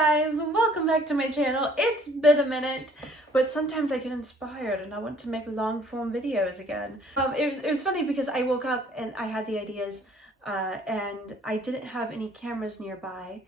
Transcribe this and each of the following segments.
guys, welcome back to my channel. It's been a minute, but sometimes I get inspired and I want to make long form videos again. It was funny because I woke up and I had the ideas and I didn't have any cameras nearby,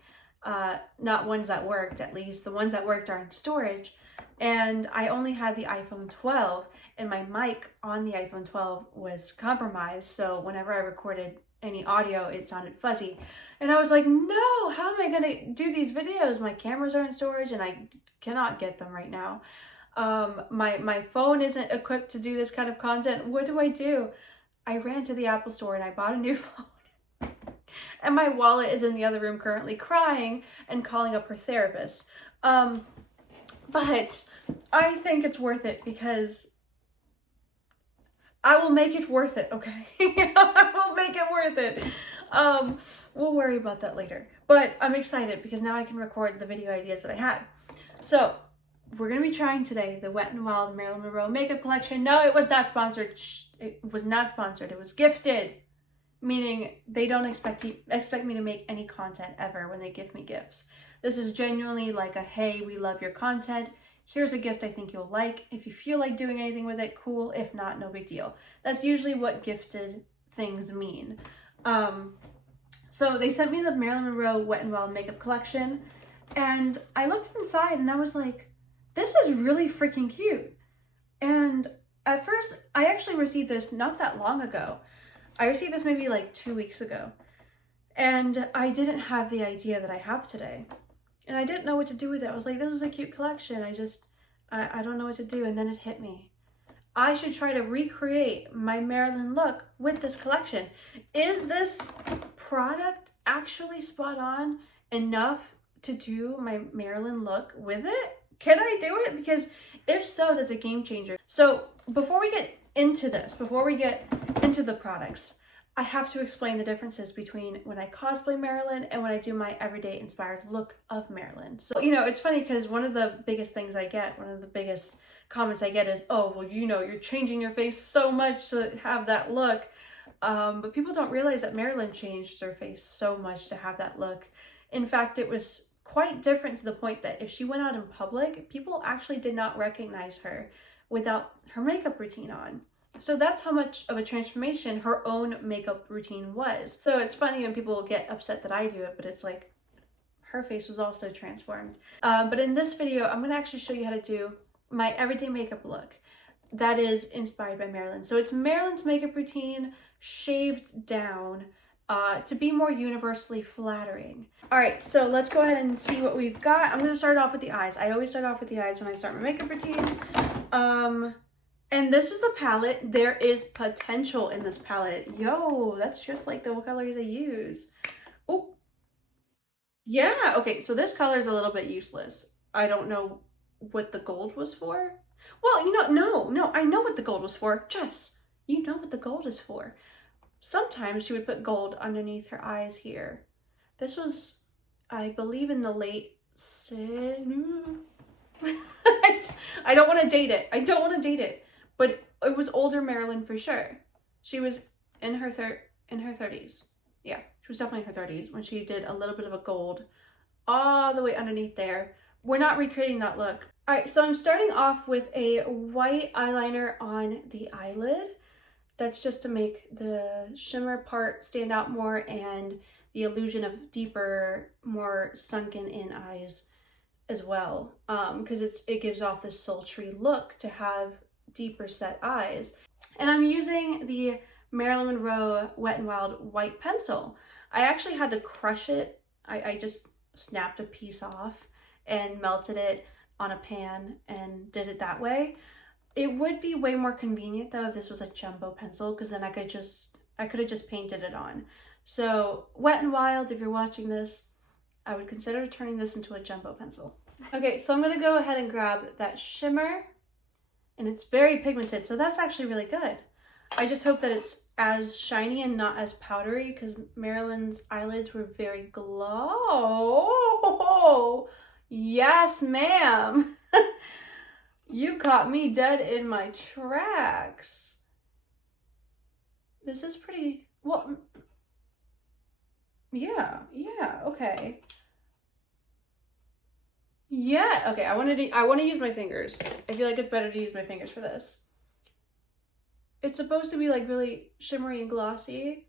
not ones that worked at least. The ones that worked are in storage, and I only had the iPhone 12 and my mic on the iPhone 12 was compromised, so whenever I recorded any audio it sounded fuzzy, and I was like, no, how am I gonna do these videos? My cameras are in storage and I cannot get them right now. My phone isn't equipped to do this kind of content. What do? I ran to the Apple store and I bought a new phone. And my wallet is in the other room currently crying and calling up her therapist. But I think it's worth it because I will make it worth it, okay? I will make it worth it. We'll worry about that later. But I'm excited because now I can record the video ideas that I had. So, we're going to be trying today the Wet n Wild Marilyn Monroe makeup collection. No, it was not sponsored. It was not sponsored. It was gifted. Meaning they don't expect me to make any content ever when they give me gifts. This is genuinely like a, hey, we love your content. Here's a gift I think you'll like. If you feel like doing anything with it, cool. If not, no big deal. That's usually what gifted things mean. So they sent me the Marilyn Monroe Wet n Wild makeup collection, and I looked inside and I was like, this is really freaking cute. And at first, I actually received this not that long ago. I received this maybe like 2 weeks ago, and I didn't have the idea that I have today. And I didn't know what to do with it. I was like, this is a cute collection. I don't know what to do. And then it hit me. I should try to recreate my Marilyn look with this collection. Is this product actually spot on enough to do my Marilyn look with it? Can I do it? Because if so, that's a game changer. So before we get into this, before we get into the products, I have to explain the differences between when I cosplay Marilyn and when I do my everyday inspired look of Marilyn. So, you know, it's funny because one of the biggest things I get, one of the biggest comments I get is, oh, well, you know, you're changing your face so much to have that look. But people don't realize that Marilyn changed her face so much to have that look. In fact, it was quite different to the point that if she went out in public, people actually did not recognize her without her makeup routine on. So that's how much of a transformation her own makeup routine was. So it's funny when people get upset that I do it, but it's like her face was also transformed. But in this video, I'm gonna actually show you how to do my everyday makeup look that is inspired by Marilyn. So it's Marilyn's makeup routine shaved down to be more universally flattering. All right, so let's go ahead and see what we've got. I'm gonna start off with the eyes. I always start off with the eyes when I start my makeup routine. And this is the palette. There is potential in this palette. Yo, that's just like the colors I use. Oh, yeah. Okay, so this color is a little bit useless. I don't know what the gold was for. Well, you know, no, I know what the gold was for. Jess, you know what the gold is for. Sometimes she would put gold underneath her eyes here. This was, I believe, in the late... I don't want to date it. I don't want to date it. But it was older Marilyn for sure. She was in her 30s. Yeah, she was definitely in her 30s when she did a little bit of a gold all the way underneath there. We're not recreating that look. All right, so I'm starting off with a white eyeliner on the eyelid. That's just to make the shimmer part stand out more and the illusion of deeper, more sunken in eyes as well. Because it gives off this sultry look to have deeper set eyes. And I'm using the Marilyn Monroe Wet n Wild white pencil. I actually had to crush it. I just snapped a piece off and melted it on a pan and did it that way. It would be way more convenient though if this was a jumbo pencil, because then I could have just painted it on. So Wet n Wild, if you're watching this, I would consider turning this into a jumbo pencil. Okay, so I'm gonna go ahead and grab that shimmer. And it's very pigmented, so that's actually really good. I just hope that it's as shiny and not as powdery, because Marilyn's eyelids were very glow. Yes, ma'am. You caught me dead in my tracks. This is pretty, well, yeah, okay. Yeah, okay, I want to use my fingers. I feel like it's better to use my fingers for this. It's supposed to be like really shimmery and glossy.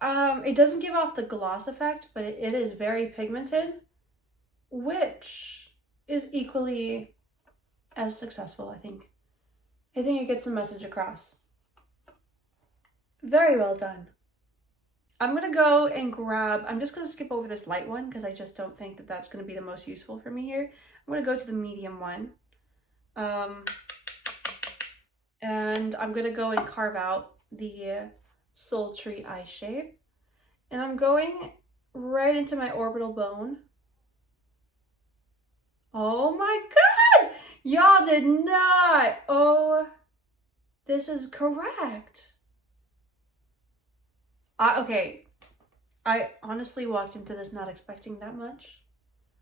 It doesn't give off the gloss effect, but it is very pigmented, which is equally as successful, I think. I think it gets the message across. Very well done. I'm gonna go and grab, I'm just gonna skip over this light one because I just don't think that that's gonna be the most useful for me here. I'm gonna go to the medium one. And I'm gonna go and carve out the sultry eye shape. And I'm going right into my orbital bone. Oh my God! Y'all did not! Oh, this is correct. Okay, I honestly walked into this not expecting that much.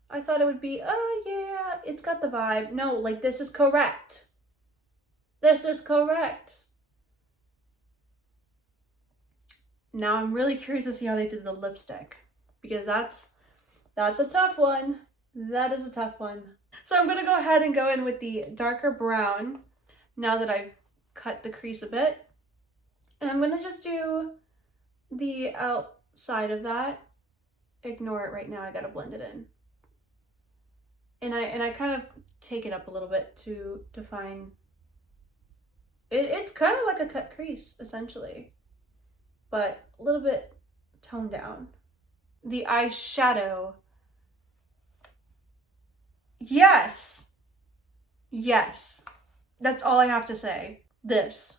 I thought it would be, oh yeah, it's got the vibe. No, like this is correct. This is correct. Now I'm really curious to see how they did the lipstick because that's a tough one. That is a tough one. So I'm gonna go ahead and go in with the darker brown now that I've cut the crease a bit. And I'm gonna just do the outside of that. Ignore it right now, I gotta blend it in. And I kind of take it up a little bit to define. It's kind of like a cut crease, essentially, but a little bit toned down. The eyeshadow. Yes. Yes. That's all I have to say. This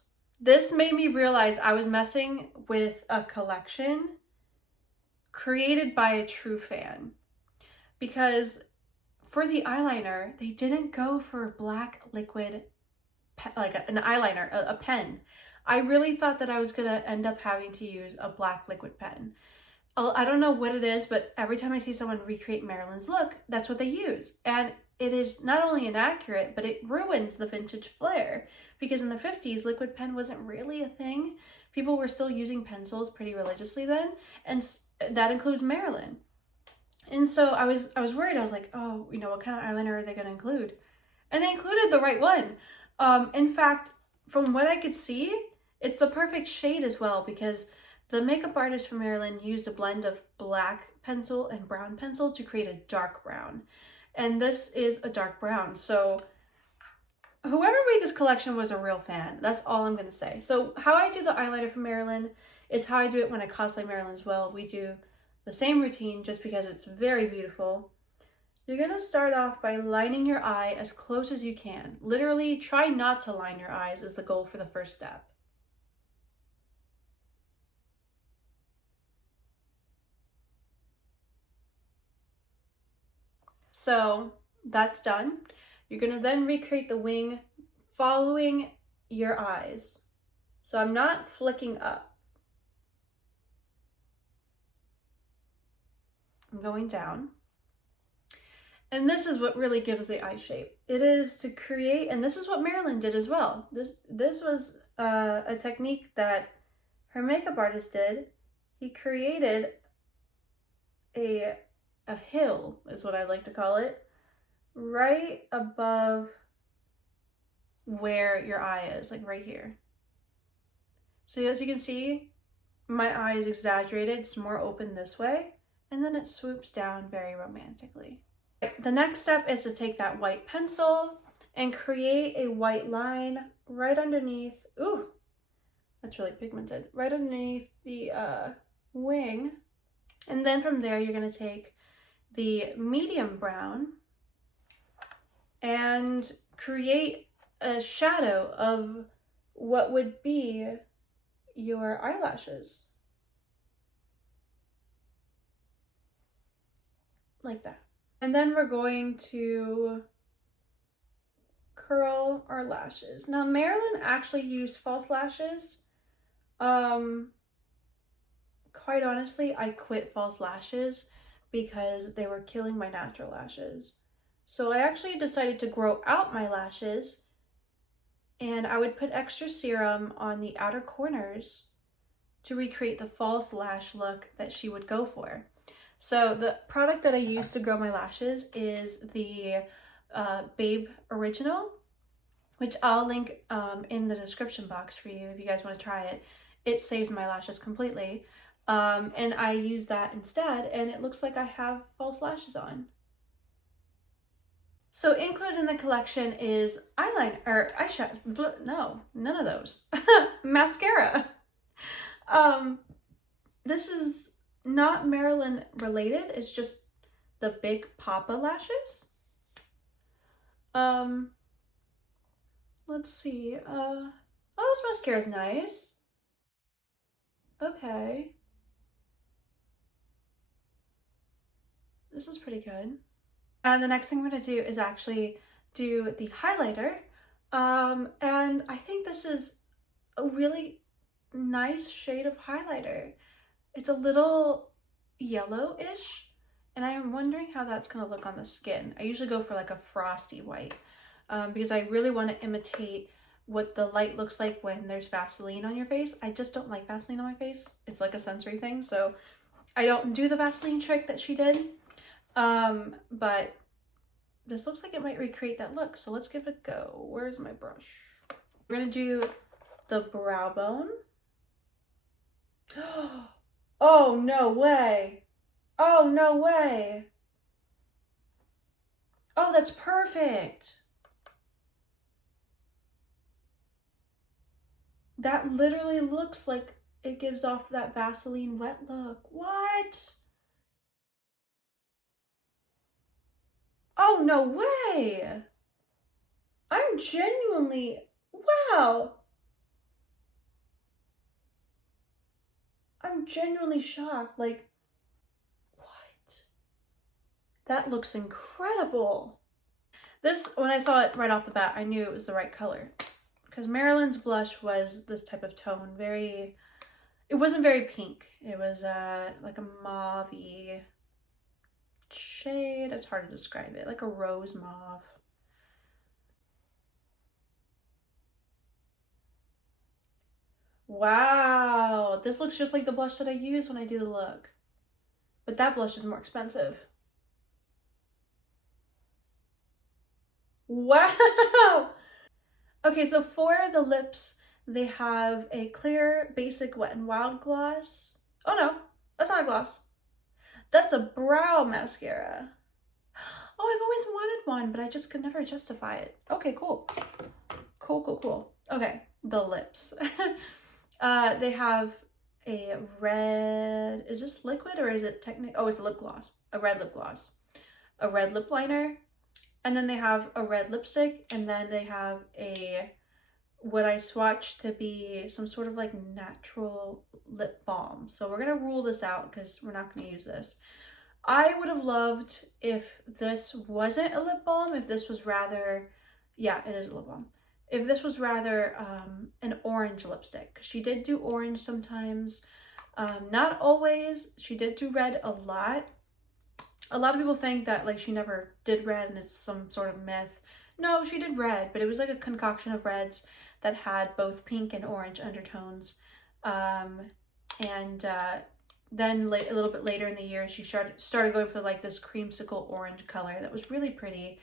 made me realize I was messing with a collection created by a true fan. Because for the eyeliner, they didn't go for black liquid, like an eyeliner, a pen. I really thought that I was gonna end up having to use a black liquid pen. I don't know what it is, but every time I see someone recreate Marilyn's look, that's what they use. And it is not only inaccurate, but it ruins the vintage flair. Because in the 50s, liquid pen wasn't really a thing. People were still using pencils pretty religiously then, and that includes Marilyn. And so I was worried. I was like, oh, you know, what kind of eyeliner are they going to include? And they included the right one. In fact, from what I could see, it's the perfect shade as well because the makeup artist for Marilyn used a blend of black pencil and brown pencil to create a dark brown. And this is a dark brown. So whoever made this collection was a real fan. That's all I'm going to say. So how I do the eyeliner for Marilyn is how I do it when I cosplay Marilyn as well. We do the same routine just because it's very beautiful. You're going to start off by lining your eye as close as you can. Literally, try not to line your eyes is the goal for the first step. So that's done. You're going to then recreate the wing following your eyes. So I'm not flicking up. I'm going down. And this is what really gives the eye shape. It is to create, and this is what Marilyn did as well. This was a technique that her makeup artist did. He created a hill, is what I like to call it, right above where your eye is, like right here. So as you can see, my eye is exaggerated. It's more open this way, and then it swoops down very romantically. The next step is to take that white pencil and create a white line right underneath. Ooh, that's really pigmented. Right underneath the wing. And then from there, you're going to take the medium brown and create a shadow of what would be your eyelashes. Like that. And then we're going to curl our lashes. Now, Marilyn actually used false lashes. Quite honestly, I quit false lashes because they were killing my natural lashes. So I actually decided to grow out my lashes, and I would put extra serum on the outer corners to recreate the false lash look that she would go for. So the product that I use to grow my lashes is the Babe Original, which I'll link in the description box for you if you guys want to try it. It saved my lashes completely. And I use that instead, and it looks like I have false lashes on. So included in the collection is eyeliner, or eyeshadow, no, none of those. Mascara. This is not Marilyn related, it's just the Big Papa lashes. Let's see, oh, this mascara is nice. Okay. This is pretty good. And the next thing we're gonna do is actually do the highlighter. And I think this is a really nice shade of highlighter. It's a little yellowish, and I am wondering how that's gonna look on the skin. I usually go for like a frosty white because I really want to imitate what the light looks like when there's Vaseline on your face. I just don't like Vaseline on my face. It's like a sensory thing, so I don't do the Vaseline trick that she did. But this looks like it might recreate that look, so let's give it a go. Where's my brush? We're gonna do the brow bone. Oh, no way. Oh, no way. Oh, that's perfect. That literally looks like it gives off that Vaseline wet look. What? Oh, no way. I'm genuinely, wow. I'm genuinely shocked. Like, what? That looks incredible. This, when I saw it right off the bat, I knew it was the right color. Because Marilyn's blush was this type of tone. Very, it wasn't very pink. It was like a mauve-y shade. It's hard to describe it. Like a rose mauve. Wow, this looks just like the blush that I use when I do the look. But that blush is more expensive. Wow! Okay, so for the lips, they have a clear, basic Wet n Wild gloss. Oh no, that's not a gloss. That's a brow mascara. Oh, I've always wanted one, but I just could never justify it. Okay, cool. Cool, cool, cool. Okay, the lips. They have a red, is this liquid or is it technic? Oh, it's a lip gloss, a red lip gloss, a red lip liner, and then they have a red lipstick, and then they have a, what I swatched to be some sort of like natural lip balm. So we're gonna rule this out because we're not gonna use this. I would have loved if this wasn't a lip balm, if this was rather, yeah, it is a lip balm. If this was rather an orange lipstick, because she did do orange sometimes. Not always. She did do red a lot. A lot of people think that like she never did red and it's some sort of myth. No, she did red, but it was like a concoction of reds that had both pink and orange undertones. And then a little bit later in the year, she started going for like this creamsicle orange color that was really pretty.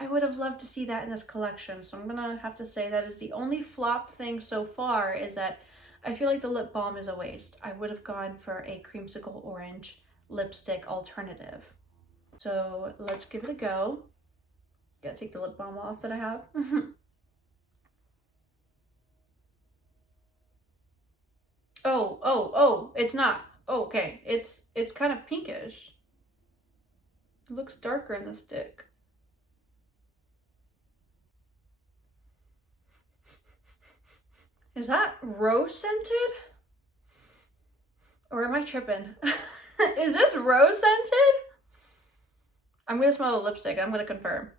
I would have loved to see that in this collection, so I'm gonna have to say that is the only flop thing so far, is that I feel like the lip balm is a waste. I would have gone for a creamsicle orange lipstick alternative. So let's give it a go. Gotta take the lip balm off that I have. Oh, it's not. Oh, okay, it's kind of pinkish. It looks darker in the stick. Is that rose scented? Or am I tripping? Is this rose scented? I'm gonna smell the lipstick and I'm gonna confirm.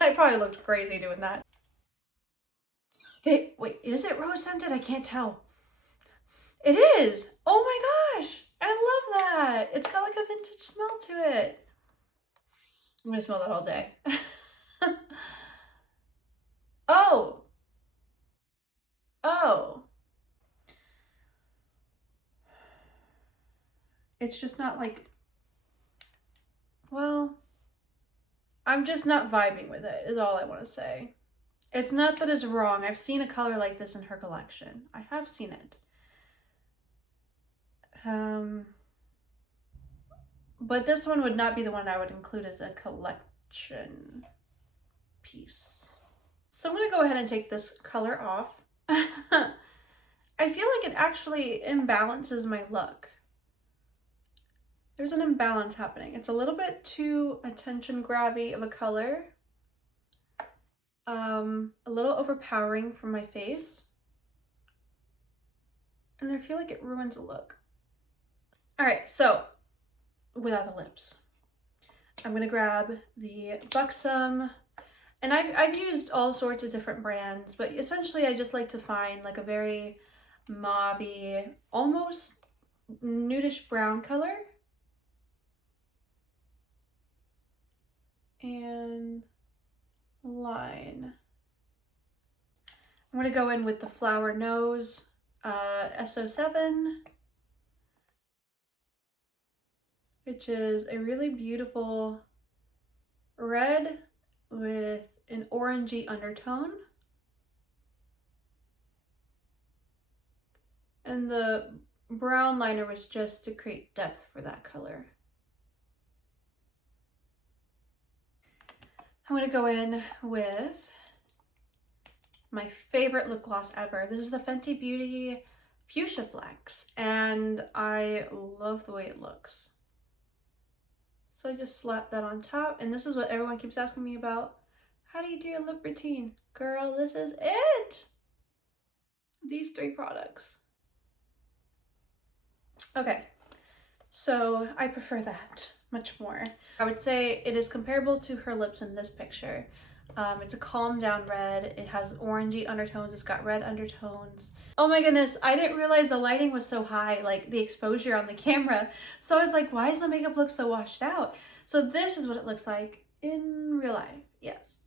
I probably looked crazy doing that. Hey, wait, is it rose scented? I can't tell. It is! Oh my gosh! I love that! It's got like a vintage smell to it. I'm gonna smell that all day. Oh! Oh! It's just not like well, I'm just not vibing with it, is all I want to say. It's not that it's wrong. I've seen a color like this in her collection. I have seen it. But this one would not be the one I would include as a collection piece. So I'm going to go ahead and take this color off. I feel like it actually imbalances my look. There's an imbalance happening. It's a little bit too attention grabby of a color. A little overpowering for my face. And I feel like it ruins the look. All right, so without the lips, I'm gonna grab the Buxom, and I've used all sorts of different brands, but essentially I just like to find like a very mauve-y, almost nudish brown color. And line. I'm gonna go in with the Flower Nose SO7, which is a really beautiful red with an orangey undertone. And the brown liner was just to create depth for that color. I'm gonna go in with my favorite lip gloss ever. This is the Fenty Beauty Fuchsia Flex, and I love the way it looks. So I just slap that on top, and this is what everyone keeps asking me about. How do you do your lip routine? Girl, this is it! These 3 products. Okay, so I prefer that much more. I would say it is comparable to her lips in this picture. It's a calm down red. It has orangey undertones. It's got red undertones. Oh my goodness, I didn't realize the lighting was so high, like the exposure on the camera. So I was like, why does my makeup look so washed out? So this is what it looks like in real life, yes.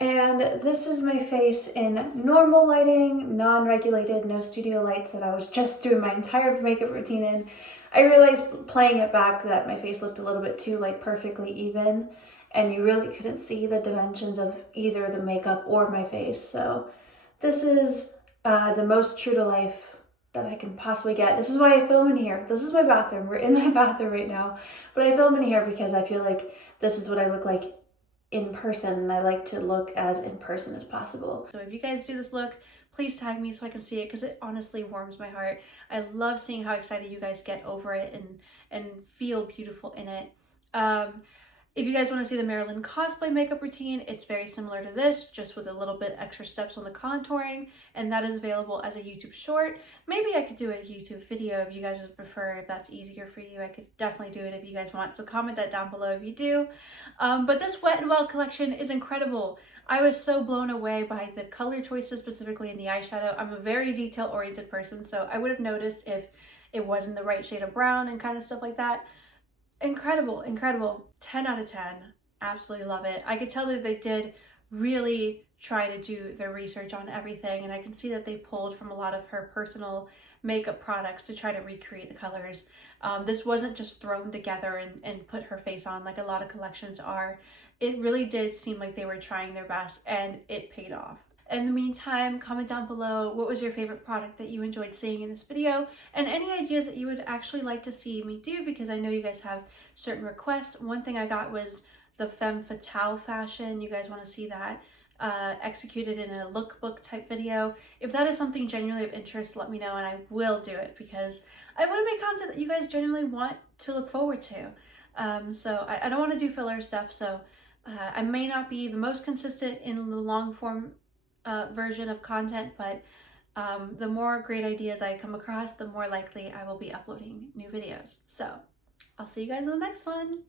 And this is my face in normal lighting, non-regulated, no studio lights that I was just doing my entire makeup routine in. I realized playing it back that my face looked a little bit too like perfectly even, and you really couldn't see the dimensions of either the makeup or my face. So this is the most true to life that I can possibly get. This is why I film in here. This is my bathroom. We're in my bathroom right now, but I film in here because I feel like this is what I look like in person, and I like to look as in person as possible. So if you guys do this look, please tag me so I can see it, because it honestly warms my heart. I love seeing how excited you guys get over it and feel beautiful in it. If you guys want to see the Marilyn cosplay makeup routine, it's very similar to this, just with a little bit extra steps on the contouring, and that is available as a YouTube short. Maybe I could do a YouTube video if you guys would prefer, if that's easier for you. I could definitely do it if you guys want, so comment that down below if you do. But this Wet n Wild collection is incredible. I was so blown away by the color choices, specifically in the eyeshadow. I'm a very detail-oriented person, so I would have noticed if it wasn't the right shade of brown and kind of stuff like that. Incredible, incredible. 10 out of 10. Absolutely love it. I could tell that they did really try to do their research on everything, and I can see that they pulled from a lot of her personal makeup products to try to recreate the colors. This wasn't just thrown together and put her face on like a lot of collections are. It really did seem like they were trying their best, and it paid off. In the meantime, comment down below what was your favorite product that you enjoyed seeing in this video, and any ideas that you would actually like to see me do, because I know you guys have certain requests. One thing I got was the femme fatale fashion. You guys want to see that executed in a lookbook type video. If that is something genuinely of interest, let me know and I will do it, because I want to make content that you guys genuinely want to look forward to. So I don't want to do filler stuff, so I may not be the most consistent in the long form version of content, but the more great ideas I come across, the more likely I will be uploading new videos. So I'll see you guys in the next one.